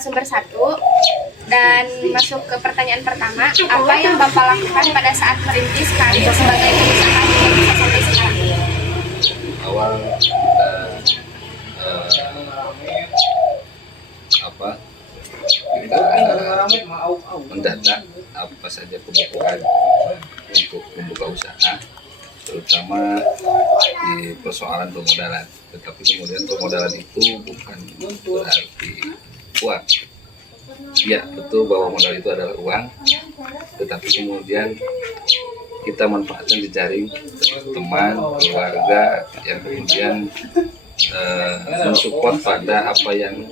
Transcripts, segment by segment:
narasumber satu dan masuk ke pertanyaan pertama. Apa yang Bapak lakukan pada saat merintis karir sebagai pengusaha hingga bisa sampai sekarang? Awal kita mendata apa saja kebutuhan untuk membuka usaha, terutama di persoalan permodalan. Tetapi kemudian permodalan itu bukan berarti uang. Ya, betul bahwa modal itu adalah uang, tetapi kemudian kita manfaatkan jejaring teman, keluarga yang kemudian mensupport pada apa yang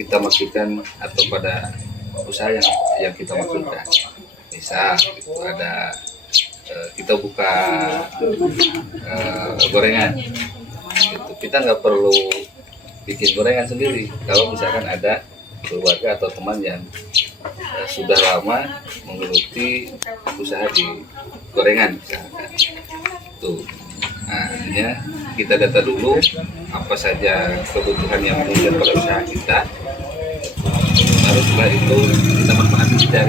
kita maksudkan atau pada usaha yang kita maksudkan. Misal itu ada kita buka gorengan, gitu. Kita nggak perlu bikin gorengan sendiri. Kalau misalkan ada keluarga atau teman yang sudah lama menggeluti usaha di gorengan, misalkan. Tuh. Nah, artinya kita data dulu apa saja kebutuhan yang muncul pada usaha kita. Baru setelah itu kita manfaatkan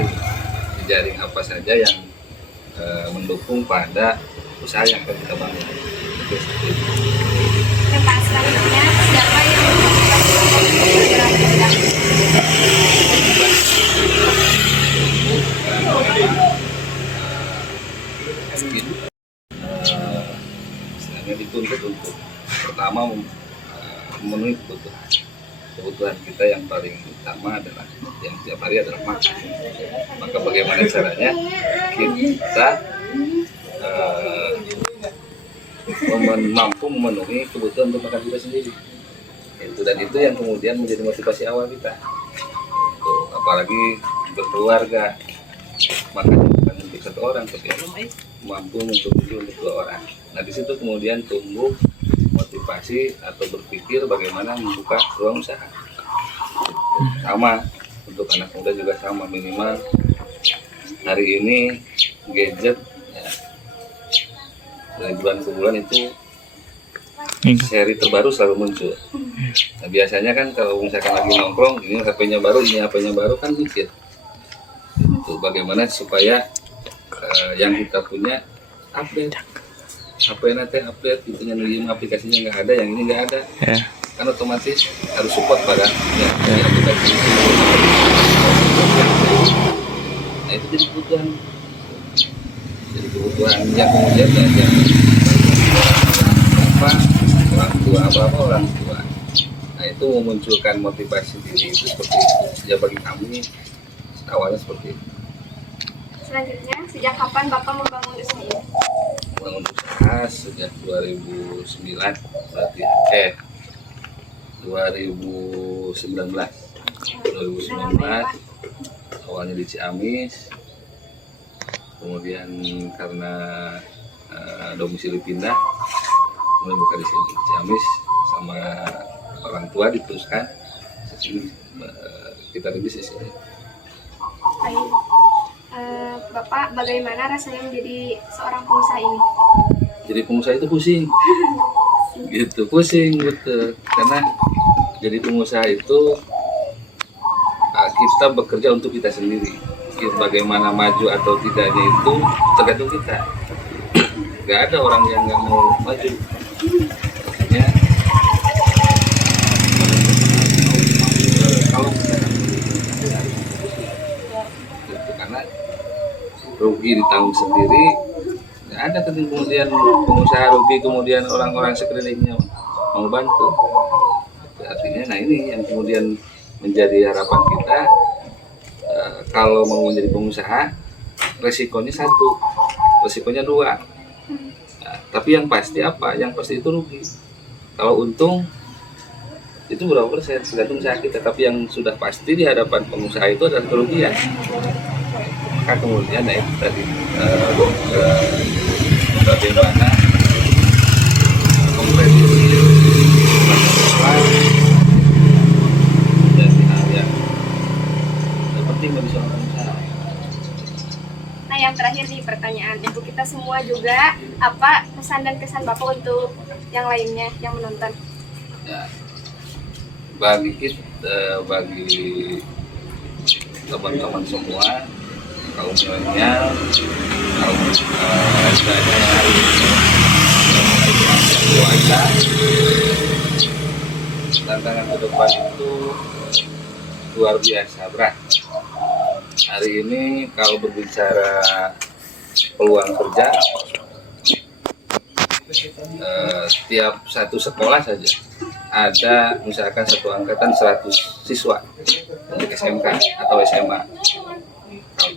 jejaring apa saja yang mendukung pada usaha yang akan kita bangun. Pak, selanjutnya siapa yang bergerak di bidang? Istilahnya dituntut untuk pertama memenuhi kebutuhan kita yang paling utama adalah yang setiap hari adalah makan. Maka bagaimana caranya kita mampu memenuhi kebutuhan untuk makan kita sendiri. Dan itu yang kemudian menjadi motivasi awal kita. Apalagi berkeluarga, makan bukan untuk satu orang, tapi mampu mencukupi untuk 2 orang. Nah, di situ kemudian tumbuh motivasi atau berpikir bagaimana membuka ruang usaha. Sama untuk anak muda juga sama, minimal hari ini gadget ya, dari bulan ke bulan itu seri terbaru selalu muncul. Nah, biasanya kan kalau misalkan lagi nongkrong, ini HP-nya baru, ini HP-nya baru, kan mikir itu bagaimana supaya yang kita punya update. HP nanti update, itu yang aplikasinya nggak ada, yang ini nggak ada, kan otomatis harus support pada yang aplikasi itu. Nah, itu jadi kebutuhan yang kemudian diajak orang tua. Nah, itu memunculkan motivasi diri itu seperti itu. Ya, bagi kami awalnya seperti itu. Selanjutnya, sejak kapan Bapak membangun usaha ini? Membangun usaha sejak 2009 berarti 2019 awalnya di Ciamis, kemudian karena domisili pindah mulai buka di sini Ciamis sama orang tua diteruskan sini, kita rintis di sini. Baik. Bapak, bagaimana rasanya menjadi seorang pengusaha ini? Jadi pengusaha itu pusing, gitu, pusing betul. Karena jadi pengusaha itu kita bekerja untuk kita sendiri. Bagaimana maju atau tidaknya itu tergantung kita. Gak ada orang yang nggak mau maju. Ya. Kalau misalkan gitu, karena rugi ditanggung sendiri, nggak ada kemudian pengusaha rugi kemudian orang-orang sekelilingnya mau bantu. Artinya, nah ini yang kemudian menjadi harapan kita. Kalau mau menjadi pengusaha, resikonya 1, resikonya 2. Nah, tapi yang pasti apa? Yang pasti itu rugi. Kalau untung itu berapa persen tergantung usaha kita. Tapi yang sudah pasti di hadapan pengusaha itu adalah kerugian. Maka kemudian nah itu tadi bagaimana kompetisi jadi hal yang penting bagi seorang pengusaha. Nah, yang terakhir nih pertanyaan untuk kita semua juga, apa pesan dan kesan Bapak untuk yang lainnya yang menonton? Ya, bagi kita bagi teman-teman semua, kaum milenial, kaum istilahnya keluarga. Tantangan ke depan itu luar biasa berat. Hari ini kalau berbicara peluang kerja, tiap satu sekolah saja ada misalkan satu angkatan 100 siswa untuk SMK atau SMA.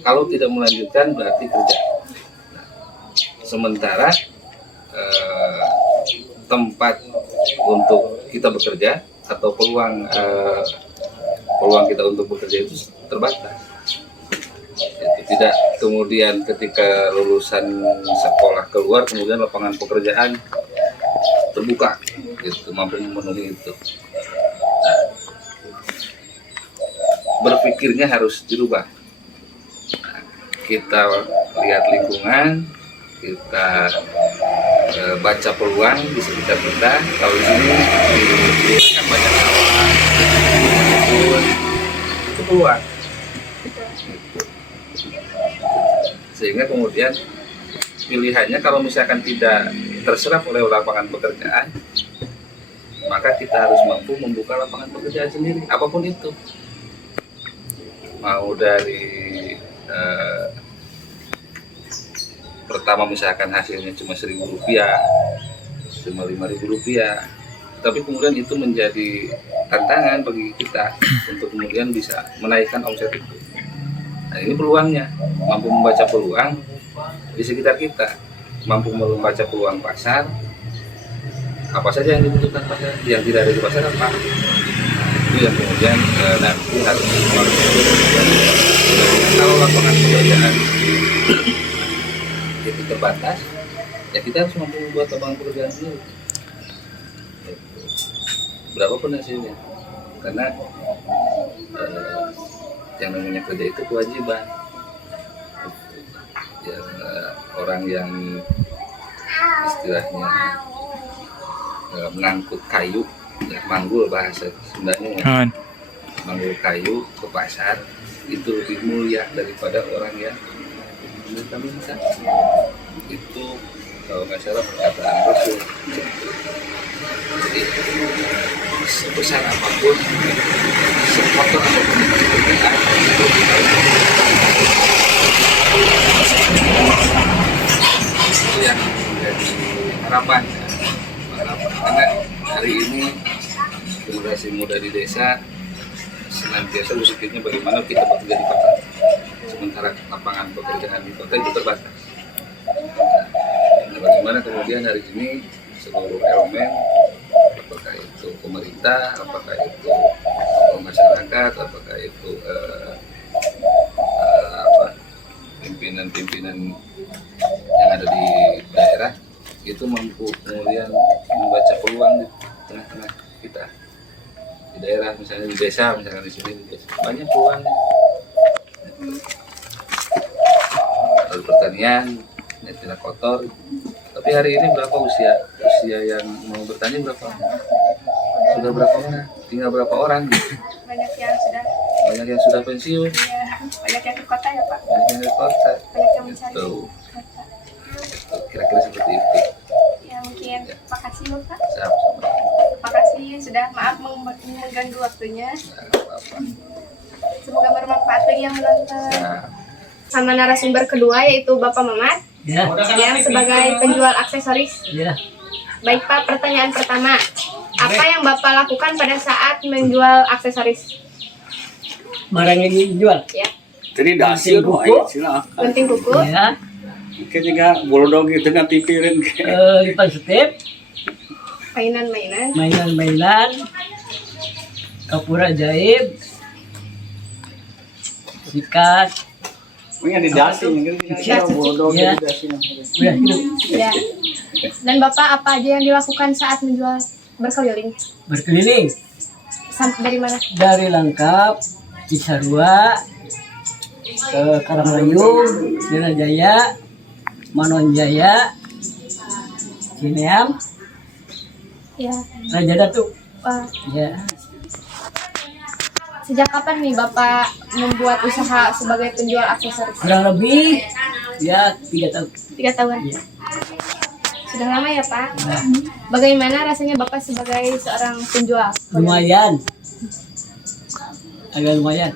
Kalau tidak melanjutkan berarti kerja. Nah, sementara tempat untuk kita bekerja atau peluang kita untuk bekerja itu terbatas. Itu tidak kemudian ketika lulusan sekolah keluar kemudian lapangan pekerjaan terbuka, gitu, mampu memenuhi itu. Nah, berpikirnya harus dirubah. Nah, kita lihat lingkungan, kita baca peluang di sekitar kita. Kalau di sini kan banyak sawah, itu peluang. Sehingga kemudian pilihannya kalau misalkan tidak terserap oleh lapangan pekerjaan, maka kita harus mampu membuka lapangan pekerjaan sendiri, apapun itu. Mau dari pertama misalkan hasilnya cuma Rp1.000, cuma Rp5.000, tapi kemudian itu menjadi tantangan bagi kita untuk kemudian bisa menaikkan omset itu. Nah, ini peluangnya, mampu membaca peluang di sekitar kita, mampu membaca peluang pasar, apa saja yang dibutuhkan pasar, yang tidak ada di pasar apa. Nah, itu yang kemudian nanti harus kalau lapangan pekerjaan itu terbatas, ya kita harus mampu membuat lapangan pekerjaan sendiri. Berapapun hasilnya, karena yang namanya kerja itu kewajiban. Ya, orang yang istilahnya mengangkut kayu, ya, manggul bahasa Sundanya ya, manggul kayu ke pasar itu lebih mulia daripada orang yang minta-minta. Itu kalau nggak salah perkataan Rasul. Jadi sebesar apapun, sekotor apapun pekerjaan itu yang menjadi harapan. Karena hari ini generasi muda di desa senantiasa berpikirnya bagaimana kita bekerja di kota, sementara lapangan pekerjaan di kota itu terbatas. Nah, bagaimana kemudian hari ini seluruh elemen, apakah itu pemerintah, apakah itu masyarakat, apakah itu pimpinan-pimpinan yang ada di daerah itu mampu kemudian membaca peluang di tengah-tengah kita di daerah, misalnya di desa, misalnya di sini di desa, banyak peluang. Lalu pertanian tidak kotor, tapi hari ini berapa usia yang mau bertani berapa? Sudah berapa orang? Tinggal berapa orang gitu? Banyak yang sudah pensiun. Ya, banyak yang ke kota ya Pak. Banyak yang ke kota. Banyak yang mencari Gitu. kota. Kira-kira seperti itu. Ya mungkin. Makasih Bapak. Sama-sama. Makasih sudah, maaf mengganggu waktunya. Nah, apa-apa. Semoga bermanfaat bagi yang menonton. Nah, Sama narasumber kedua yaitu Bapak Mamat yang sebagai penjual aksesoris. Baik Pak, pertanyaan pertama, apa yang Bapak lakukan pada saat menjual aksesoris? Barang yang dijual. Ya, Jadi dasir Gunting ayo kuku. sila. gunting kuku, Ya, Mungkin juga bolodog gitu nanti pikirin. lipat setip, mainan-mainan, mainan-mainan, kapura jahit, sikat, Mungkin di dasi mungkin kita bolodog Ya. di dasi. udah itu ya. Dan Bapak apa aja yang dilakukan saat menjual berkeliling? berkeliling Dari mana? dari Langkap, Cisarua, ke Karanglayung, Sirajaya, Manonjaya, Cineam, Ya, Raja Datu. Pak. Ya, Sejak kapan nih Bapak membuat usaha sebagai penjual aksesoris? Kurang lebih ya 3 tahun. 3 tahun. Iya. Sudah lama ya Pak? Nah, Bagaimana rasanya Bapak sebagai seorang penjual? lumayan. Agak lumayan.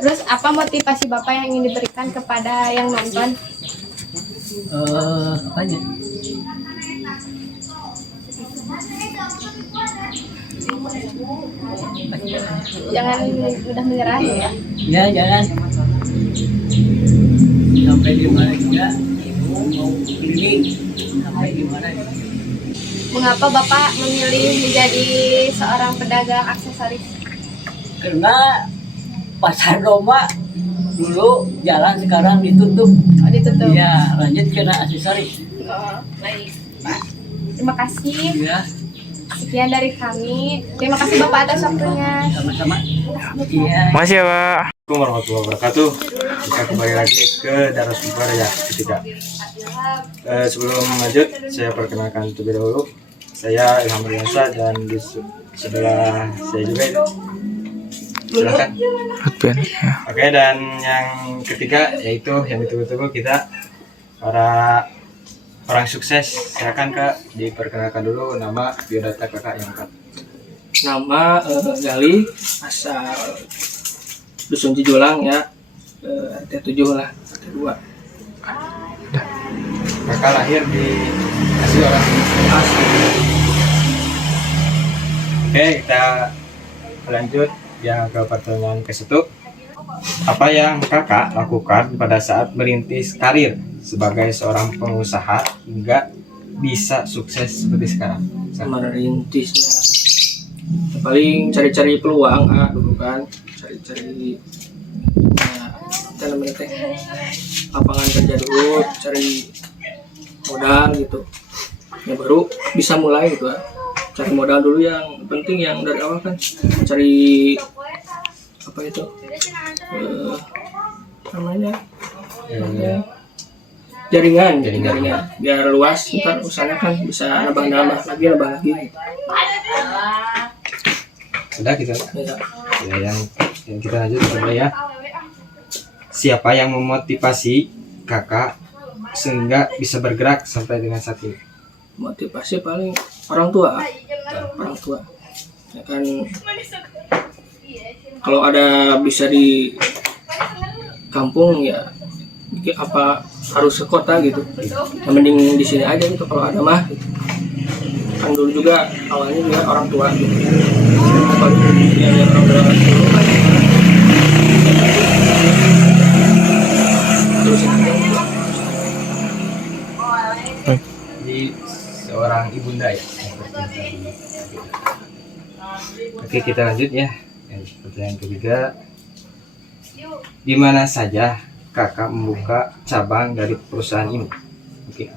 Terus apa motivasi Bapak yang ingin diberikan kepada yang nonton? Apanya? Jangan mudah menyerah ya. Ya jangan sampai di mana juga mau keliling sampai di mana. Mengapa Bapak memilih menjadi seorang pedagang aksesoris? Karena pasar Roma dulu jalan, sekarang ditutup. Oh, ditutup. Ya lanjut kena aksesoris. Oh, baik. Terima kasih. Ya Sekian dari kami. Terima kasih Bapak atas waktunya. sama-sama. Iya. Makasih ya Pak. Assalamualaikum warahmatullahi wabarakatuh. Kita kembali lagi ke narasumber ya ketiga. Sebelum lanjut, saya perkenalkan terlebih dahulu. Saya Ilham Riansa dan di sebelah saya juga itu. Silakan. Oke, dan yang ketiga yaitu yang ditunggu-tunggu kita para orang sukses. Silakan Kak, diperkenalkan dulu nama, biodata Kakak yang lengkap. Nama Gali, asal Dusun Cijulang ya, RT 7 lah, RT 2. Kakak lahir di asli orang Asli. Oke, kita lanjut yang ke pertanyaan ke-1. Apa yang Kakak lakukan pada saat merintis karir sebagai seorang pengusaha hingga bisa sukses seperti sekarang? Sama rintisnya. Ya, paling cari-cari peluang dulu kan, cari-cari apa namanya teh, lapangan kerja dulu, cari modal gitu. Ya baru bisa mulai gitu cari modal dulu, yang penting yang dari awal kan cari apa itu namanya jaringan biar luas, ntar usahanya kan bisa nambah lagi. Sudah kita Ya. ya, yang kita lanjut coba ya. Siapa yang memotivasi Kakak sehingga bisa bergerak sampai dengan saat ini? Motivasi paling orang tua ya kan, kalau ada bisa di kampung ya apa harus ke kota gitu, yang mending di sini aja gitu kalau ada mah gitu. Kan dulu juga awalnya juga orang tua gitu, yang orang tua dulu kan terusin aja gitu. Jadi seorang ibunda ya. Oke, kita lanjut ya. Pertanyaan ketiga, di mana saja Kakak membuka cabang dari perusahaan ini? Oke,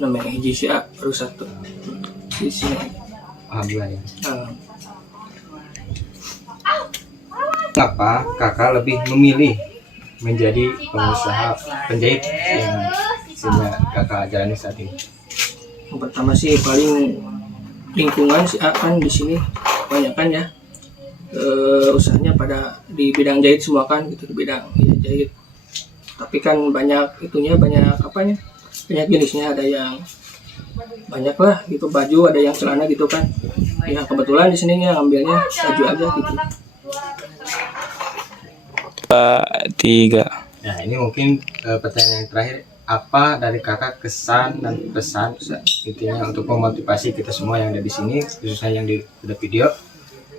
Namanya hiji sih baru satu di sini. alhamdulillah ya. Nah, Kenapa Kakak lebih memilih menjadi pengusaha penjahit yang sehingga Kakak jalani saat ini? yang pertama sih paling lingkungan sih kan di sini kebanyakan ya usahanya pada di bidang jahit semua kan gitu, di bidang ya, jahit. Tapi kan banyak itunya, banyak apanya, banyak jenisnya, ada yang banyak lah gitu, baju, ada yang celana gitu kan. Ya kebetulan di sini ya ngambilnya baju aja gitu. 3. Nah, ini mungkin pertanyaan yang terakhir. Apa dari Kakak kesan dan pesan intinya untuk memotivasi kita semua yang ada di sini, khususnya yang di video?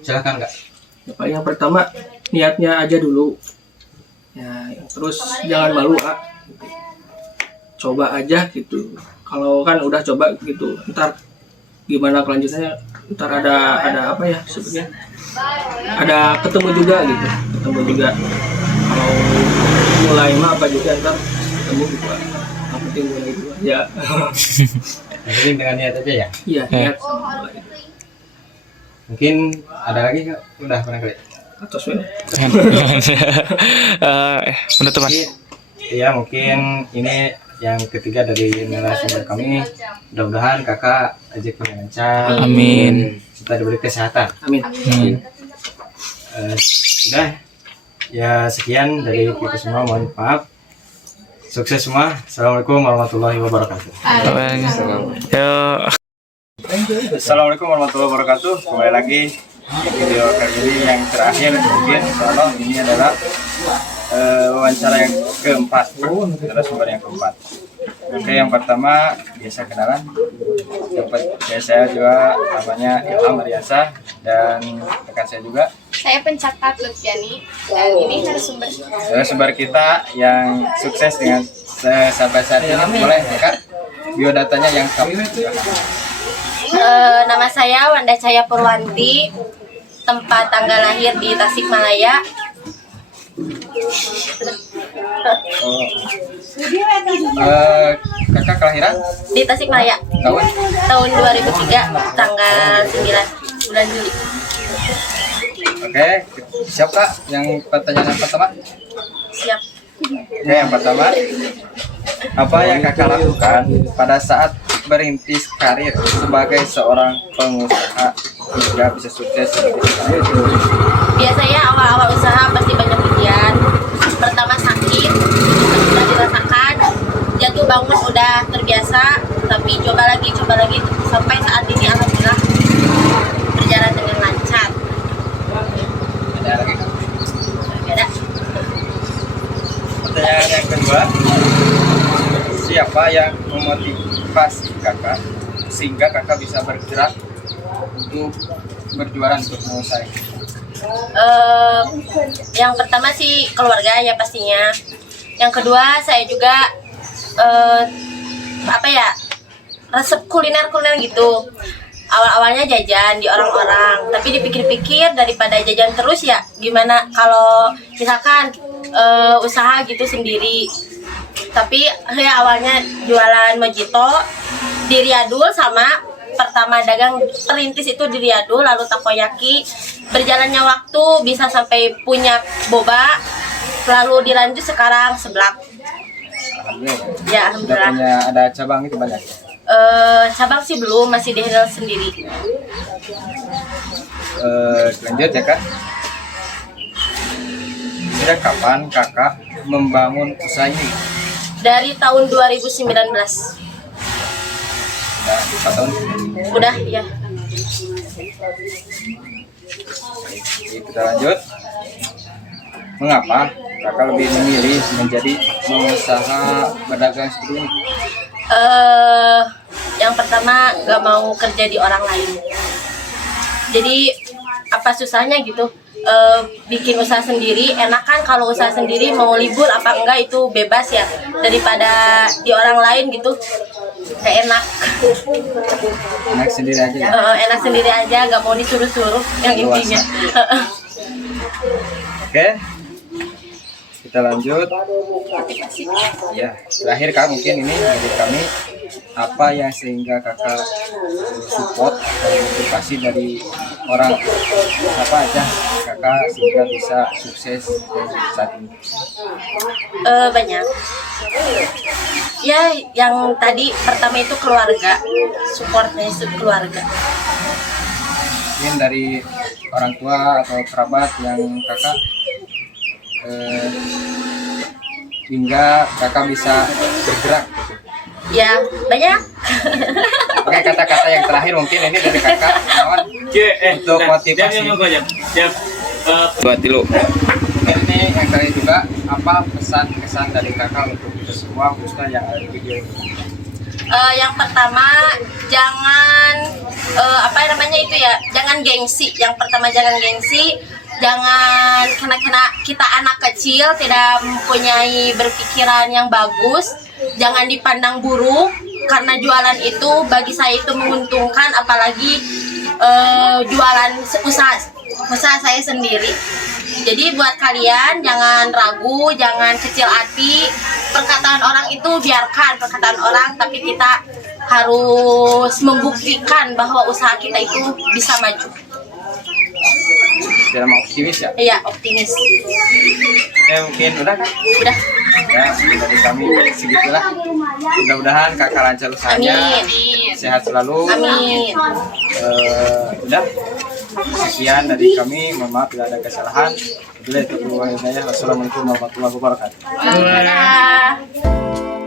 Silakan Kak. Ya, paling yang pertama niatnya aja dulu. Ya, terus jangan malu gitu. Coba aja gitu. Kalau kan udah coba gitu, ntar gimana kelanjutannya, ntar ada apa ya sebenarnya, ada ketemu juga gitu, kalau mulai mah apa juga ntar ketemu gitu, yang penting mulai dulu aja. Yang penting dengan niat aja ya. Iya, niat sama mulai. Mungkin ada lagi Kak? Udah barangkali. Atas ya. Penutupan. Iya, mungkin ini yang ketiga dari narasumber kami. Mudah-mudahan Kakak rezeki lancar. Amin. Serta diberi kesehatan. Amin. Udah ya, sekian dari kita semua, mohon maaf. Sukses semua. Assalamualaikum warahmatullahi wabarakatuh. Yuk. Assalamualaikum warahmatullahi wabarakatuh. Kembali lagi di video kali ini yang terakhir mungkin, insyaallah ini adalah wawancara yang keempat, narasumber yang keempat. Oke, yang pertama biasa kenalan. Saya juga namanya Ilham Aryansyah dan rekan saya juga. Saya pencatat Lutfiani dan ini Narasumber kita yang sukses dengan sampai saat ini. Boleh Kak biodatanya yang kamu. Nama saya Wanda Cahaya Purwanti, tempat tanggal lahir di Tasikmalaya. Kakak kelahiran Di Tasikmalaya tahun 2003, tanggal 9 bulan Juli. Oke, siap Kak. Yang pertanyaan yang pertama. Siap. Oke, yang pertama, apa yang Kakak lakukan pada saat merintis karir sebagai seorang pengusaha hingga bisa sukses seperti sekarang? Biasanya awal-awal usaha pasti banyak ujian. Pertama sakit, sudah dirasakan. Jatuh bangun udah terbiasa, tapi coba lagi sampai saat ini alhamdulillah berjalan dengan lancar. Ada lagi Kak? Gak ada. Pertanyaan yang kedua, siapa yang memotivasi Kakak sehingga Kakak bisa bergerak untuk berjualan untuk menguasai? Yang pertama sih keluarga ya pastinya. Yang kedua saya juga resep kuliner gitu. Awal-awalnya jajan di orang-orang, tapi dipikir-pikir daripada jajan terus ya gimana kalau misalkan usaha gitu sendiri. Tapi ya awalnya jualan mojito di Riyadul, sama pertama dagang perintis itu di Riyadul, lalu takoyaki. Berjalannya waktu bisa sampai punya boba, lalu dilanjut sekarang seblak. Alhamdulillah. Ya Sudah alhamdulillah. punya ada cabang itu banyak. Cabang sih belum, masih di handle sendiri. Lanjut ya Kak. Sejak kapan Kakak membangun usaha ini? Dari tahun 2019. Sudah 4 tahun. Udah ya. Oke, kita lanjut. Mengapa Kakak lebih memilih menjadi pengusaha pedagang seperti ini? Yang pertama gak mau kerja di orang lain. Jadi apa susahnya gitu, bikin usaha sendiri. Enak kan kalau usaha sendiri, mau libur apa enggak itu bebas ya, daripada di orang lain gitu. Gak enak. Enak sendiri aja ya? Enak sendiri aja, gak mau disuruh-suruh yang intinya. Oke, kita lanjut. Ya, terakhir Kak, mungkin ini dari kami, apa yang sehingga Kakak support atau motivasi dari orang apa aja Kakak sehingga bisa sukses saat ini? Banyak. Ya, yang tadi pertama itu keluarga, supportnya itu keluarga. Mungkin dari orang tua atau kerabat yang Kakak hingga Kakak bisa bergerak. Ya, banyak. Oke, kata-kata yang terakhir mungkin ini dari Kakak kawan untuk motivasi. Buat dulu. Ini yang terakhir juga, apa pesan-kesan dari Kakak untuk kita semua khususnya yang ada di video ini? Yang pertama jangan jangan gengsi. Yang pertama jangan gengsi, jangan kena kita anak kecil tidak mempunyai berpikiran yang bagus, jangan dipandang buruk karena jualan itu bagi saya itu menguntungkan, apalagi jualan usaha saya sendiri. Jadi buat kalian jangan ragu, jangan kecil hati. Perkataan orang itu biarkan perkataan orang, tapi kita harus membuktikan bahwa usaha kita itu bisa maju. Dalam optimis ya? Iya, optimis. Oke, mungkin udah kan? Udah. Ya, dari kami segitulah. Mudah-mudahan Kakak lancar usahanya, Amin. sehat selalu. Amin. Udah. Sekian dari kami, mohon maaf bila ada kesalahan. Wassalamualaikum warahmatullahi wabarakatuh. Dadah.